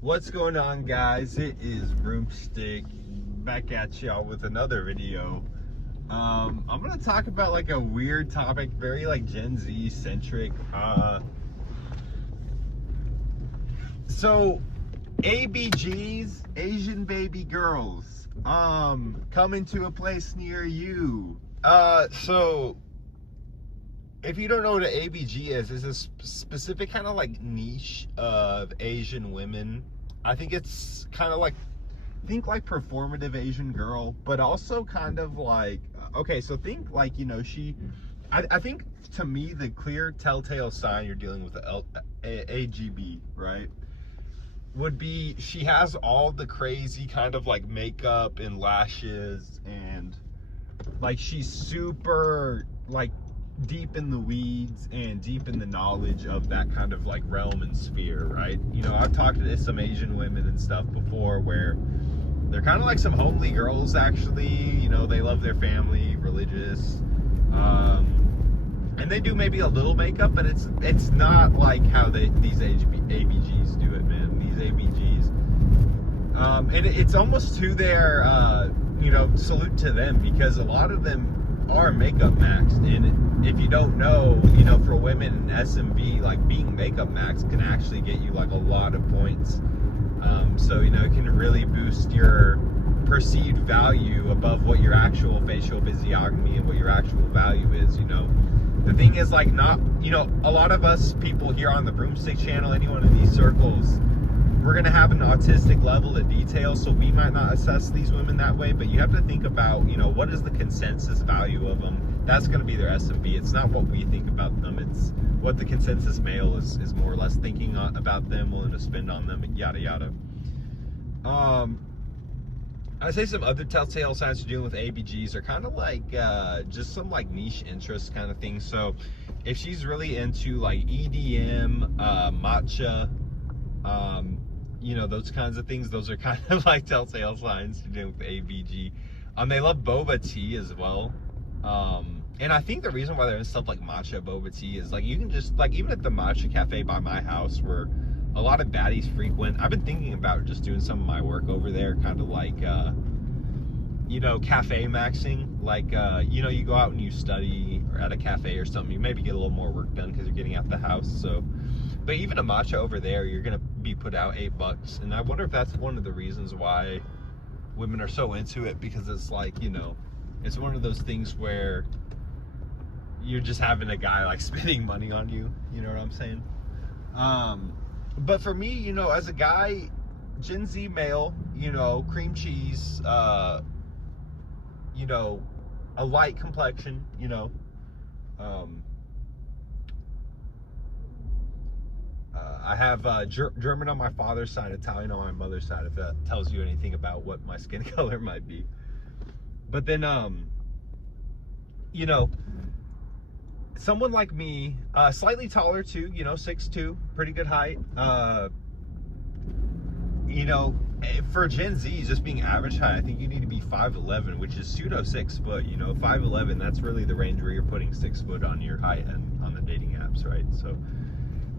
What's going on, guys? It is Broomstick back at y'all with another video. I'm gonna talk about like a weird topic, very like Gen Z centric. So ABGs, Asian baby girls, coming to a place near you. So if you don't know what an ABG is, it's a specific kind of like niche of Asian women. I think it's kind of like, think like performative Asian girl, but also kind of like, okay, so think like, you know, I think to me, the clear telltale sign you're dealing with the AGB, right, would be she has all the crazy kind of like makeup and lashes, and like she's super like deep in the weeds and deep in the knowledge of that kind of like realm and sphere, right? You know, I've talked to some Asian women and stuff before where they're kind of like some homely girls, actually. You know, they love their family, religious, and they do maybe a little makeup, but it's not like how these ABGs do it, man. These ABGs, and it's almost to their you know, salute to them, because a lot of them are makeup maxed. And if you don't know, you know, for women in SMV, like being makeup maxed can actually get you like a lot of points. So, you know, it can really boost your perceived value above what your actual facial physiognomy and what your actual value is. You know, the thing is, like, not, you know, a lot of us people here on the Broomstick channel, anyone in these circles, we're going to have an autistic level of detail, so we might not assess these women that way. But you have to think about, you know, what is the consensus value of them. That's going to be their SMV. It's not what we think about them. It's what the consensus male is more or less thinking about them, willing to spend on them, and yada yada. I'd say some other telltale signs you're dealing with ABGs are kind of like just some like niche interest kind of things. So if she's really into like EDM, matcha, you know, those kinds of things, those are kind of like telltale signs you're dealing with ABG. They love boba tea as well. And I think the reason why they're in stuff like matcha boba tea is like, you can just like, even at the matcha cafe by my house where a lot of baddies frequent, I've been thinking about just doing some of my work over there, kind of like, you know, cafe maxing. Like, you know, you go out and you study or at a cafe or something, you maybe get a little more work done because you're getting out the house. So, but even a matcha over there, you're going to be put out $8. And I wonder if that's one of the reasons why women are so into it, because it's like, you know, it's one of those things where you're just having a guy like spending money on you, you know what I'm saying? But for me, you know, as a guy, Gen Z male, you know, cream cheese, you know, a light complexion, you know, I have German on my father's side, Italian on my mother's side, if that tells you anything about what my skin color might be. But then, you know, someone like me, slightly taller too, you know, 6'2", pretty good height. You know, for Gen Z, just being average height, I think you need to be 5'11", which is pseudo 6 foot. You know, 5'11", that's really the range where you're putting 6 foot on your height and on the dating apps, right? So,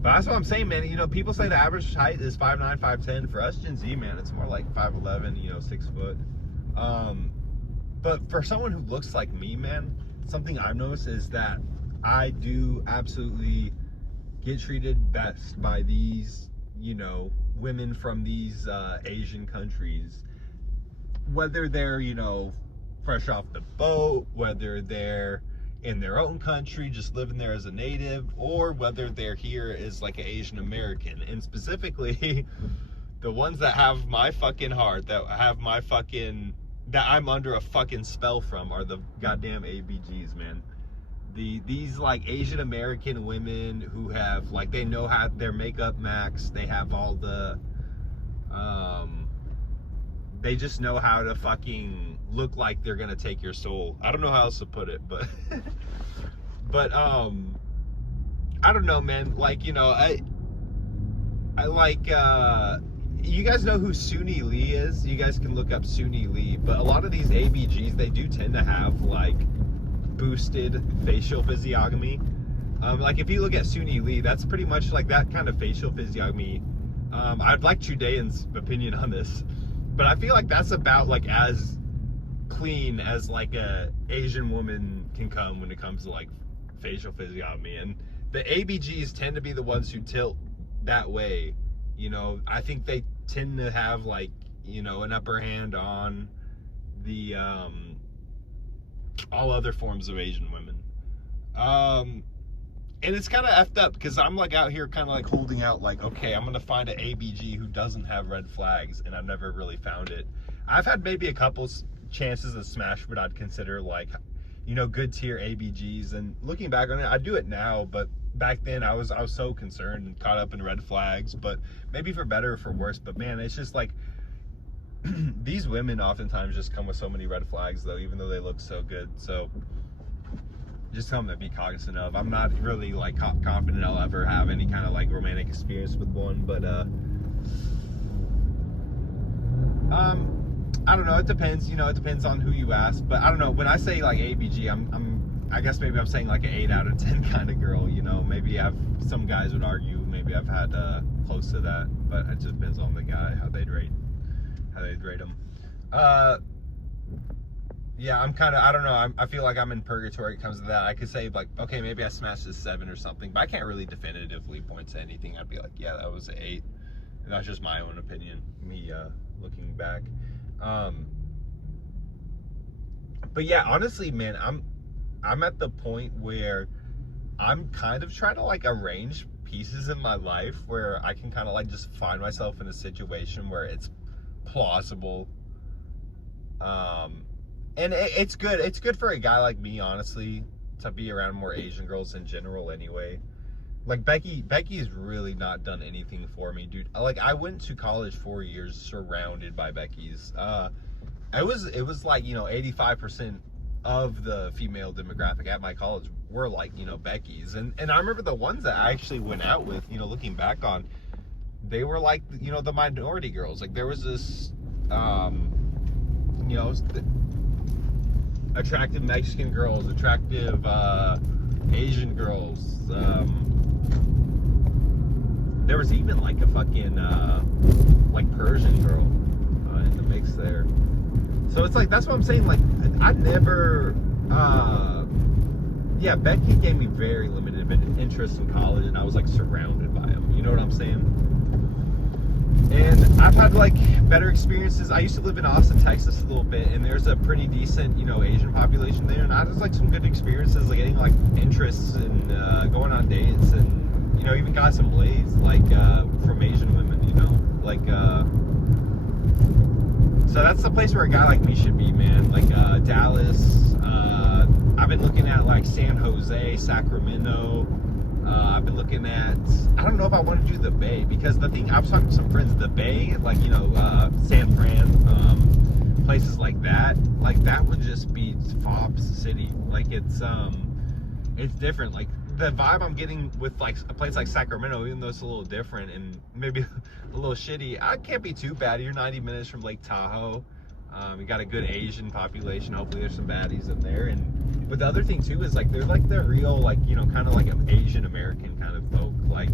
but that's what I'm saying, man. You know, people say the average height is 5'9", 5'10". For us Gen Z, man, it's more like 5'11", you know, 6 foot. But for someone who looks like me, man, something I've noticed is that I do absolutely get treated best by these, you know, women from these Asian countries, whether they're, you know, fresh off the boat, whether they're in their own country just living there as a native, or whether they're here as like an Asian American. And specifically the ones that have my fucking heart, that have my fucking, that I'm under a fucking spell from, are the goddamn ABGs, man. These like Asian American women who have like, they know how their makeup max, they have all the they just know how to fucking look like they're gonna take your soul. I don't know how else to put it, but but I don't know, man. Like, you know, I like you guys know who Suni Lee is? You guys can look up Suni Lee, but a lot of these ABGs, they do tend to have like boosted facial physiognomy. Like if you look at Suni Lee, that's pretty much like that kind of facial physiognomy I'd like Trudean's opinion on this, but I feel like that's about like as clean as like a Asian woman can come when it comes to like facial physiognomy. And the ABGs tend to be the ones who tilt that way. You know, I think they tend to have like, you know, an upper hand on the all other forms of Asian women. And it's kind of effed up because I'm like out here kind of like holding out like, okay, I'm gonna find an ABG who doesn't have red flags, and I've never really found it. I've had maybe a couple chances of smash, but I'd consider like, you know, good tier ABGs. And looking back on it, I do it now, but back then I was so concerned and caught up in red flags. But maybe for better or for worse. But man, it's just like these women oftentimes just come with so many red flags, though, even though they look so good. So just something to be cognizant of. I'm not really like confident I'll ever have any kind of like romantic experience with one, but I don't know. It depends. You know, it depends on who you ask. But I don't know. When I say like ABG, I guess maybe I'm saying like an 8 out of 10 kind of girl. You know, maybe some guys would argue maybe I've had close to that, but it just depends on the guy how they'd rate them. Yeah, I'm kind of, I don't know, I feel like I'm in purgatory when it comes to that. I could say, like, okay, maybe I smashed a 7 or something, but I can't really definitively point to anything. I'd be like, yeah, that was an 8. And that's just my own opinion, me looking back. But yeah, honestly, man, I'm at the point where I'm kind of trying to, like, arrange pieces in my life where I can kind of, like, just find myself in a situation where it's plausible. And it's good. It's good for a guy like me, honestly, to be around more Asian girls in general anyway. Like Becky's really not done anything for me, dude. Like, I went to college 4 years surrounded by Becky's. It was like, you know, 85% of the female demographic at my college were like, you know, Becky's. And I remember the ones that I actually went out with, you know, looking back on, they were like, you know, the minority girls. Like, there was this, you know, attractive Mexican girls, attractive Asian girls. There was even like a fucking like Persian girl in the mix there. So it's like, that's what I'm saying. Like, I never. Yeah, Becky gave me very limited interest in college, and I was like surrounded by them. You know what I'm saying? And I've had like better experiences. I used to live in Austin, Texas a little bit, and there's a pretty decent, you know, Asian population there. And I had like some good experiences, like getting like interests and going on dates, and, you know, even got some lays like from Asian women, you know, like so that's the place where a guy like me should be, man. Like Dallas. I've been looking at like San Jose, Sacramento. I've been looking at, I don't know if I want to do the Bay, because the thing, I was talking to some friends, the Bay, like, you know, San Fran, places like that would just be Fobbs City. Like, it's different. Like, the vibe I'm getting with like a place like Sacramento, even though it's a little different and maybe a little shitty, I can't be too bad. You're 90 minutes from Lake Tahoe. You got a good Asian population. Hopefully there's some baddies in there. But the other thing too is like, they're like the real, like, you know, kind of like an Asian American kind of folk. Like,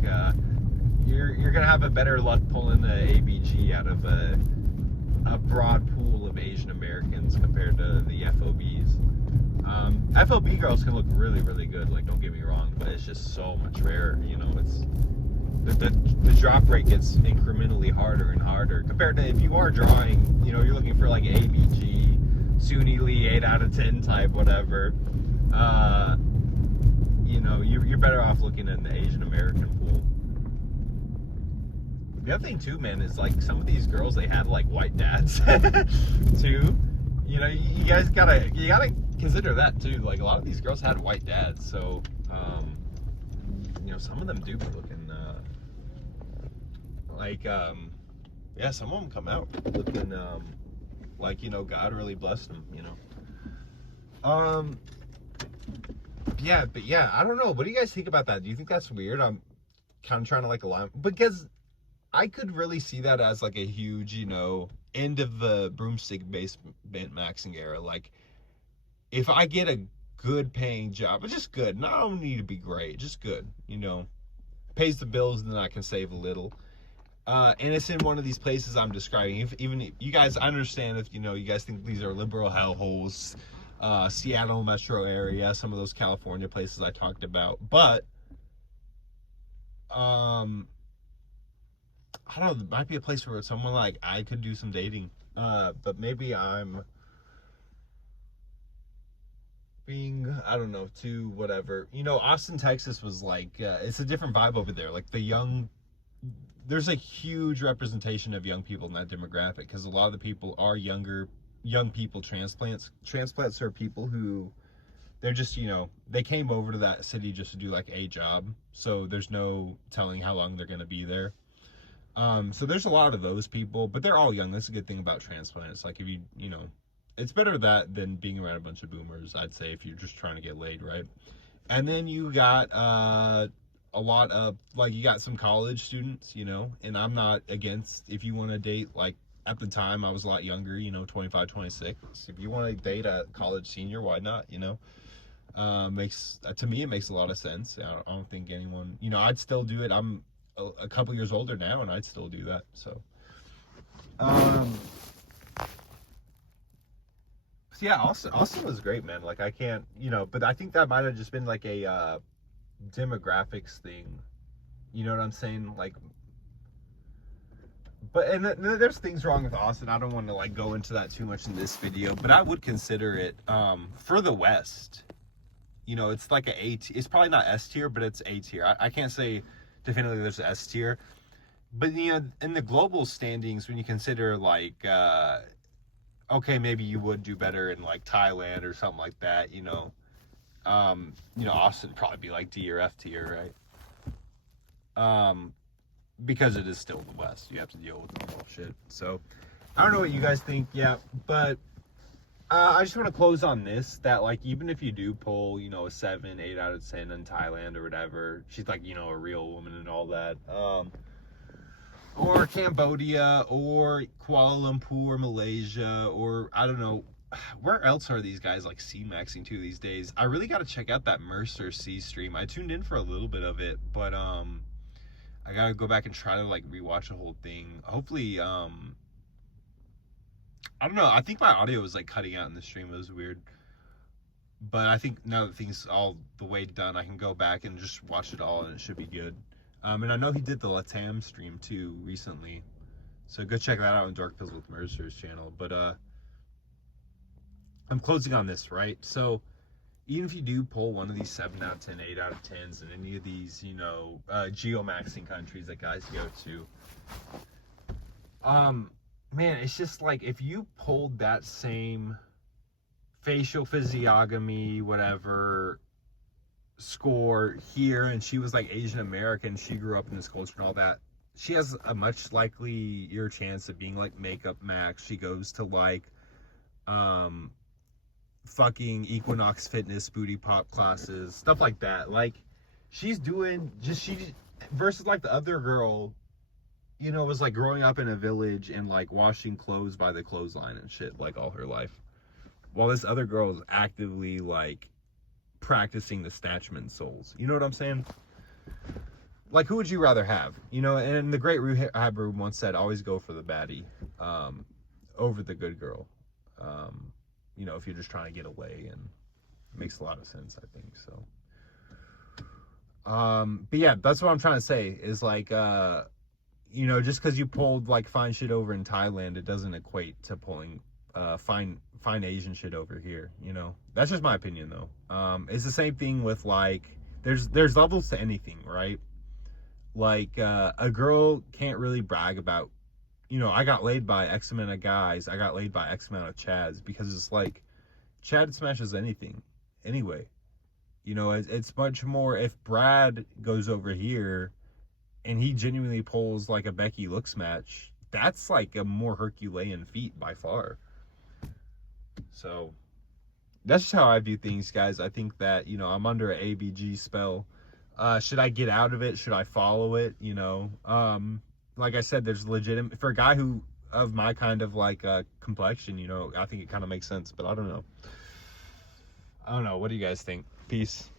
you're gonna have a better luck pulling the ABG out of a broad pool of Asian Americans compared to the FOBs. FOB girls can look really, really good. Like, don't get me wrong, but it's just so much rarer. You know, it's the drop rate gets incrementally harder and harder compared to if you are drawing, you know, you're looking for like ABG, Suni Lee 8 out of 10 type, whatever. You know, you're better off looking in the Asian American pool. The other thing too, man, is like some of these girls, they had like white dads too. You know, you guys gotta consider that too. Like, a lot of these girls had white dads, so you know, some of them do be looking like yeah, some of them come out looking like, you know, God really blessed them, you know. Yeah, but yeah, I don't know. What do you guys think about that? Do you think that's weird? I'm kind of trying to like align, because I could really see that as like a huge, you know, end of the broomstick basement maxing era. Like, if I get a good paying job, it's just good. Not only need to be great, just good, you know, pays the bills, and then I can save a little. And it's in one of these places I'm describing. Even if you guys, I understand if, you guys think these are liberal hellholes, Seattle metro area, some of those California places I talked about. But, I don't know, there might be a place where someone like I could do some dating. But maybe I'm being, I don't know, too whatever. Austin, Texas was like, it's a different vibe over there. Like there's a huge representation of young people in that demographic because a lot of the people are young people transplants. Transplants are people who they're just, they came over to that city just to do like a job. So there's no telling how long they're going to be there. So there's a lot of those people, but they're all young. That's a good thing about transplants. Like if it's better that than being around a bunch of boomers, I'd say, if you're just trying to get laid, right? And then you got, a lot of, like, you got some college students, and I'm not against if you want to date, like, at the time I was a lot younger, 25, 26. If you want to date a college senior, why not, to me, it makes a lot of sense. I don't think anyone, I'd still do it. I'm a couple years older now, and I'd still do that, so. So yeah, Austin was great, man. Like, I can't, but I think that might have just been like a, demographics thing, you know what I'm saying? Like, but and there's things wrong with Austin. I don't want to like go into that too much in this video, but I would consider it for the West. It's like it's probably not S tier, but it's A tier. I can't say definitively there's an S tier, but in the global standings, when you consider like okay, maybe you would do better in like Thailand or something like that, Austin would probably be like D or F tier, right? Because it is still the West. You have to deal with normal shit. So, I don't know what you guys think, yeah, but I just want to close on this, that like, even if you do pull, a 7, 8 out of 10 in Thailand or whatever, she's like, a real woman and all that, or Cambodia, or Kuala Lumpur, Malaysia, or I don't know, where else are these guys like C-maxing to these days? I really got to check out that Mercer C stream. I tuned in for a little bit of it, but I gotta go back and try to like rewatch the whole thing. Hopefully, I don't know. I think my audio was like cutting out in the stream. It was weird, but I think now that things all the way done, I can go back and just watch it all, and it should be good. And I know he did the Latam stream too recently, so go check that out on Dark Pills with Mercer's channel. But I'm closing on this, right? So even if you do pull one of these 7 out of 10, 8 out of 10s in any of these, geomaxing countries that guys go to, man, it's just like, if you pulled that same facial physiognomy, whatever, score here, and she was like Asian American, she grew up in this culture and all that, she has a much likelier chance of being like makeup max. She goes to like, fucking Equinox Fitness booty pop classes, stuff like that. Like, she's doing versus like the other girl, was like growing up in a village and like washing clothes by the clothesline and shit like all her life, while this other girl is actively like practicing the Snatchman souls. You know what I'm saying? Like, who would you rather have? And the great Rehab Room once said, always go for the baddie over the good girl. If you're just trying to get away, and it makes a lot of sense, I think, so. But yeah, that's what I'm trying to say, is like, just because you pulled like fine shit over in Thailand, it doesn't equate to pulling fine Asian shit over here, That's just my opinion, though. It's the same thing with like, there's levels to anything, right? Like, a girl can't really brag about, I got laid by X amount of guys, I got laid by X amount of Chads, because it's like, Chad smashes anything anyway. It's much more, if Brad goes over here and he genuinely pulls like a Becky looks match, that's like a more Herculean feat by far. So that's just how I view things, guys. I think that, I'm under an ABG spell. Should I get out of it? Should I follow it? Like I said, there's legitimate, for a guy who of my kind of like complexion, I think it kind of makes sense, but I don't know. What do you guys think? Peace.